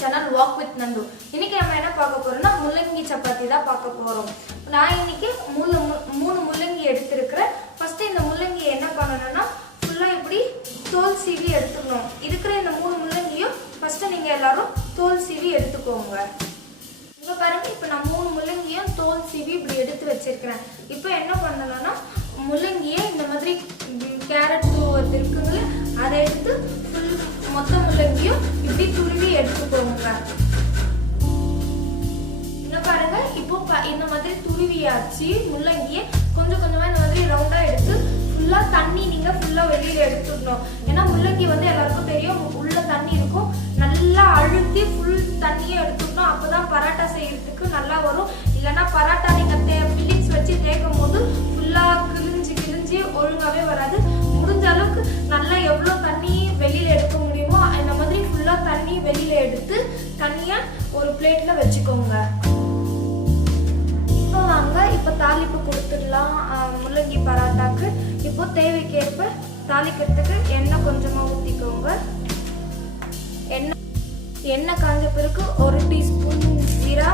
Channel walk with Nandu. இன்னைக்கு நம்ம என்ன பார்க்க போறோம்னா முள்ளங்கி சப்பாத்தி தான் பார்க்க போறோம். நான் இன்னைக்கு மூணு முள்ளங்கி எடுத்துருக்கிறேன். ஃபர்ஸ்ட் இந்த முள்ளங்கி என்ன பண்ணணும்னா ஃபுல்லா இப்படி தோல் சீவி எடுத்துக்கணும். இருக்கிற இந்த மூணு முள்ளங்கியும் ஃபர்ஸ்ட் நீங்க எல்லாரும் தோல் சீவி எடுத்துக்கோங்க. இப்போ பாருங்க, இப்போ நான் மூணு முள்ளங்கியும் தோல் சீவி இப்படி எடுத்து வச்சிருக்கிறேன். இப்போ என்ன பண்ணணும்னா முள்ளங்கியை இந்த மாதிரி கேரட் துருவது இருக்குங்களே அதை எடுத்து மொத்த முள்ளங்கியும் இப்படி துருவி எடுத்துக்கோங்க. இங்க பாருங்க, இப்போ இந்த மாதிரி துருவியாச்சு முள்ளங்கியை கொஞ்சம் கொஞ்சமா இந்த மாதிரி ரவுண்டா எடுத்து ஃபுல்லா தண்ணி நீங்க ஃபுல்லா வெளியில எடுத்துடணும். ஏன்னா முள்ளங்கி எல்லாருக்கும் தெரியும் உள்ள தண்ணி இருக்கும். நல்லா அழுத்தி ஃபுல் தண்ணியை எடுத்துக்கணும். அப்பதான் பராட்டா செய்யறதுக்கு நல்லா வரும். இல்லைன்னா பராட்டா நீங்க ஃபில்லிங்ஸ் வச்சு தேய்க்கும் போது ஃபுல்லா கிழிஞ்சு ஒழுங்காவே வராது. முடிஞ்ச அளவுக்கு நல்லா எவ்வளவு தண்ணி வெளியில எடுக்க முடியுமோ இந்த மாதிரி ஃபுல்லா தண்ணி வெளியில எடுத்து தண்ணியா ஒரு பிளேட்ல வச்சுக்கோங்க. இப்போ வாங்க, இப்போ தாளிப்பு கொடுத்துடலாம் முள்ளங்கி பராட்டாக்கு. இப்போ தேவைக்கேற்ப தாளிக்கிறதுக்கு எண்ணெய் கொஞ்சமா ஊற்றிக்கோங்க. எண்ணெய் காஞ்ச பிறகு 1 டீஸ்பூன் ஜீரா.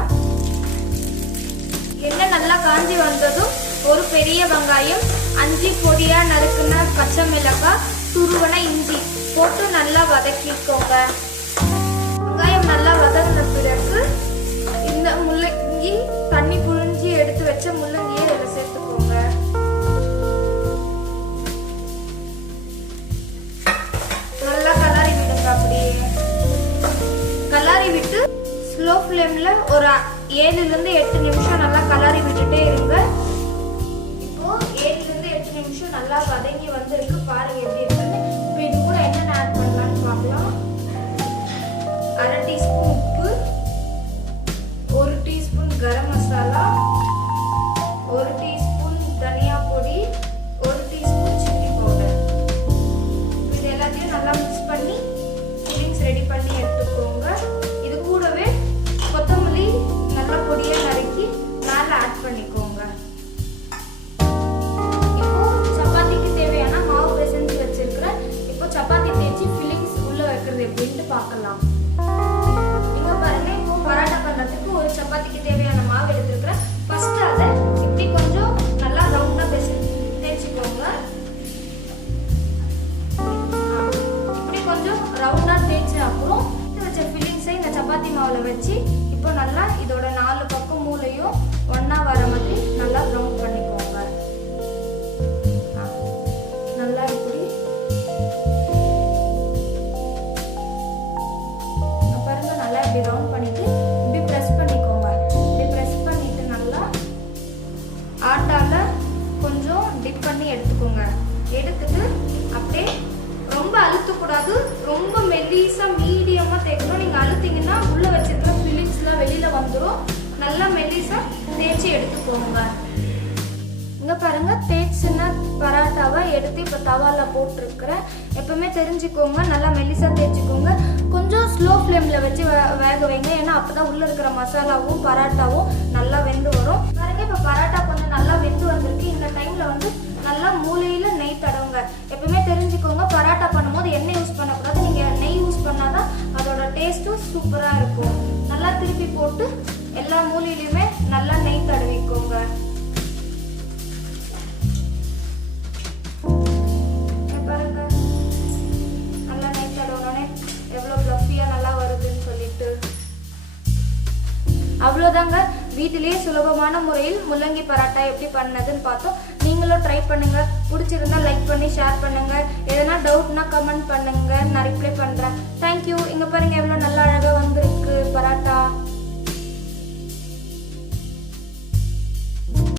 எண்ணெய் நல்லா காஞ்சி வந்ததும் ஒரு பெரிய வெங்காயம், 5 பொடியா நறுக்குன பச்சை மிளகாய், துருவன இஞ்சி போட்டு நல்லா வதக்கிக்கோங்க. வெங்காயம் நல்லா வதங்கின பிறகு இந்த முள்ளங்கி தண்ணி புழிஞ்சி எடுத்து வச்ச முள்ளங்கியை இதில் சேர்த்துக்கோங்க. நல்லா கலரி விடுங்க. அப்படியே கலரி விட்டு ஸ்லோ ஃப்ளேம்ல ஒரு 7 to 8 நிமிஷம் நல்லா கலரி விட்டுட்டே இருங்க. இப்போ 7 to 8 நிமிஷம் நல்லா வதங்கி வந்திருக்கு. பாருங்க எப்படி இருக்குன்னு. இப்போ இது கூட என்னென்ன ஆட் பண்ணலாம்னு பார்க்கலாம். 1/2 டீஸ்பூன் உப்பு, 1 டீஸ்பூன் கரம் மசாலா, 1 டீஸ்பூன் தனியா பொடி, 1 டீஸ்பூன் சில்லி பவுடர். இது எல்லாத்தையும் நல்லா மிக்ஸ் பண்ணி ஃபில்லிங்ஸ் ரெடி பண்ணி எடுத்துக்கோங்க. இது கூடவே கொத்தமல்லி நல்லா பொடியா நறுக்கி மேல ஆட் பண்ணிக்கோங்க. இப்போ சப்பாத்திக்கு தேவையான மாவு பிசைஞ்சு வச்சிருக்கிறேன். இப்போ சப்பாத்தி தேய்ச்சி ஃபில்லிங்ஸ் உள்ள வைக்கிறது எப்படின்னு பார்க்கலாம். நீங்க பாருங்க, இப்போ பராட்டா பண்றதுக்கு ஒரு சப்பாத்திக்கு தேவையான மாவு எடுத்துருக்கிறேன். ஃபர்ஸ்ட் அதை இப்படி கொஞ்சம் நல்லா ரவுண்டா தேய்ச்சிக்கோங்க. இப்படி கொஞ்சம் ரவுண்டா தேய்ச்ச அப்புறம் வச்ச ஃபில்லிங்ஸை இந்த சப்பாத்தி மாவுல வச்சு இப்போ நல்லா இதோட 4 பக்கம் மூலையும் ஒன்னா வர மாதிரி நல்லா ரவுண்ட் பண்ணிக்கோங்க. நல்லா இப்படி பாருங்க, நல்லா இப்படி ரவுண்ட் பண்ணிட்டு இப்படி பிரஸ் பண்ணிக்கோங்க. இப்படி பிரஸ் பண்ணிட்டு நல்லா ஆட்டால கொஞ்சம் டிப் பண்ணி எடுத்துக்கோங்க. எடுத்துட்டு அப்படியே ரொம்ப அழுத்தக்கூடாது, ரொம்ப மெல்லிசா மீடியமா தேய்க்கணும். நீங்க அழுத்தீங்கன்னா உள்ள வச்சிருக்கிற ஃபில்லிங்ஸ்லாம் வெளியில வந்துடும். நல்லா மெல்லிசா தேய்ச்சி எடுத்துக்கோங்க. இங்க பாருங்க, தேய்ச்சின பராட்டாவை எடுத்து இப்ப தவால போட்டிருக்கிறேன். எப்பவுமே தெரிஞ்சுக்கோங்க, நல்லா மெல்லிசா தேய்ச்சிக்கோங்க. கொஞ்சம் ஸ்லோ ஃப்ளேம்ல வச்சு வேக வைங்க. ஏன்னா அப்பதான் உள்ள இருக்கிற மசாலாவும் பராட்டாவும் நல்லா வெந்து வரும். பாருங்க, இப்ப பராட்டா கொஞ்சம் நல்லா வெந்து வந்திருக்கு. இந்த டைம்ல நல்லா மூலையில நெய் தடவுங்க. எப்பவுமே தெரிஞ்சுக்கோங்க, பராட்டா பண்ணும்போது எண்ணெய் யூஸ் பண்ணக்கூடாது. நீங்க நெய் யூஸ் பண்ணாதான் அதோட டேஸ்ட்டும் சூப்பரா இருக்கும். நல்லா திருப்பி போட்டு எல்லா மூலையிலுமே நல்லா நெய் தடவிக்கோங்க. பாருங்க, நல்லா நெய் தடவுனே எவ்வளவு ஃப்ளஃபியா நல்லா வருதுன்னு சொல்லிட்டு. அவ்வளோதாங்க, வீட்டிலேயே சுலபமான முறையில் முள்ளங்கி பராட்டா எப்படி பண்ணதுன்னு பார்த்தோம். நீங்களும் ட்ரை பண்ணுங்க. பிடிச்சிருந்தா லைக் பண்ணி ஷேர் பண்ணுங்க. எதனா டவுட்னா கமெண்ட் பண்ணுங்க, நான் ரிப்ளை பண்றேன். தேங்க்யூ. இங்க பாருங்க எவ்வளவு நல்லா